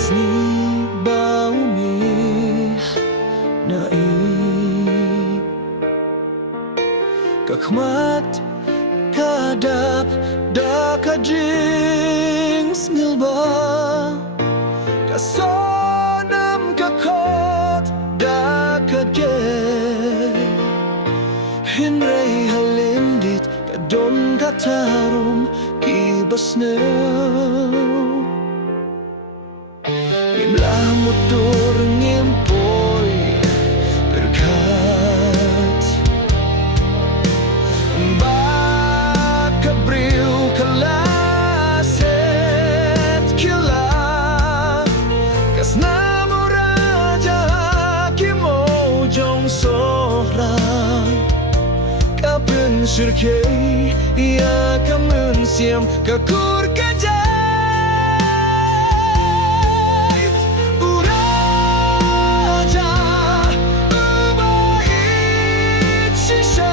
kasni baumi nai kakmat kadap da kajings ngilba kasonam kakot da kaje hinrei halindit kadon katarum kibasnew ngimlah motor ngimpoy berkat bakabriw kalaset kila kasnamo raja kimojong sohra kapun surkei ia kamun siam kakur kajait uraja ubait shisha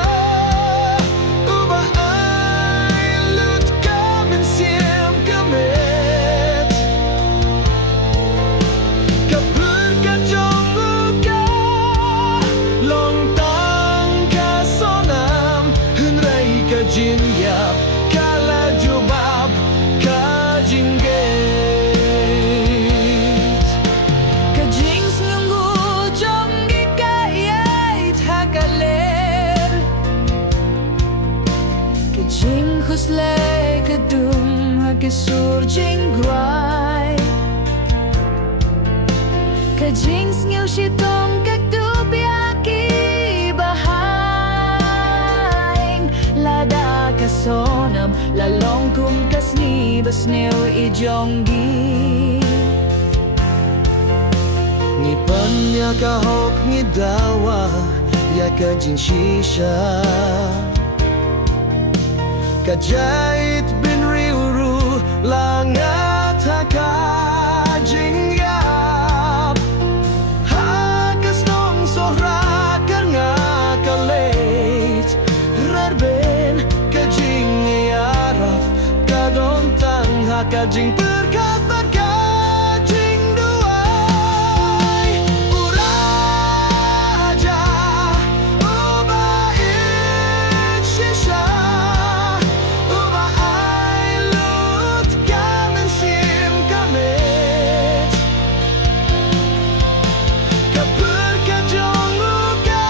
uba ailut kamun siam kamet kapur kajong uka long tang kasonam hunrai kajin yap kala jubab kajinget kajings nunggu jong gikayait hakaler kajing huslay kadum hakisur jingguai kajing ngil shitom kakdup yaki bahaing lada kasonam lalong kum kasni basnew ijonggi ngipan ya kahok ngidawa ya kajing shisha kajait bin riuru langat hakajing yap hakas nong sohra karnga kaleit rarben kajing yarap kadontang hakajing berkat kajing duai uraja ubait shisha uba ailut kamen sim kamet kapur kajong uka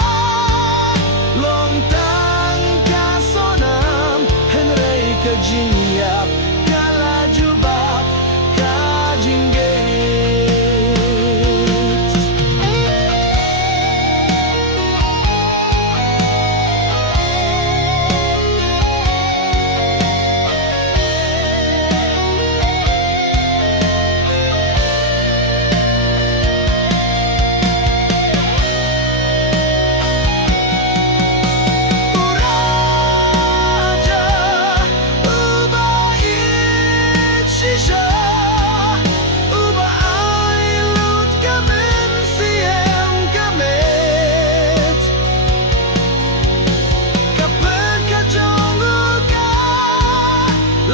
long tang kasonam henrei kajing yap kala jubab kajingget uraja ubait shisha uba ailut kamen siem kamet kapur kajong uka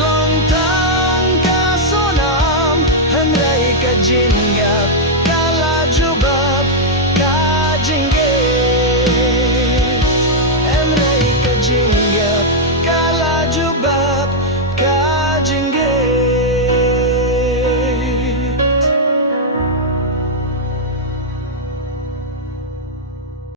long tang kasonam henrei kajin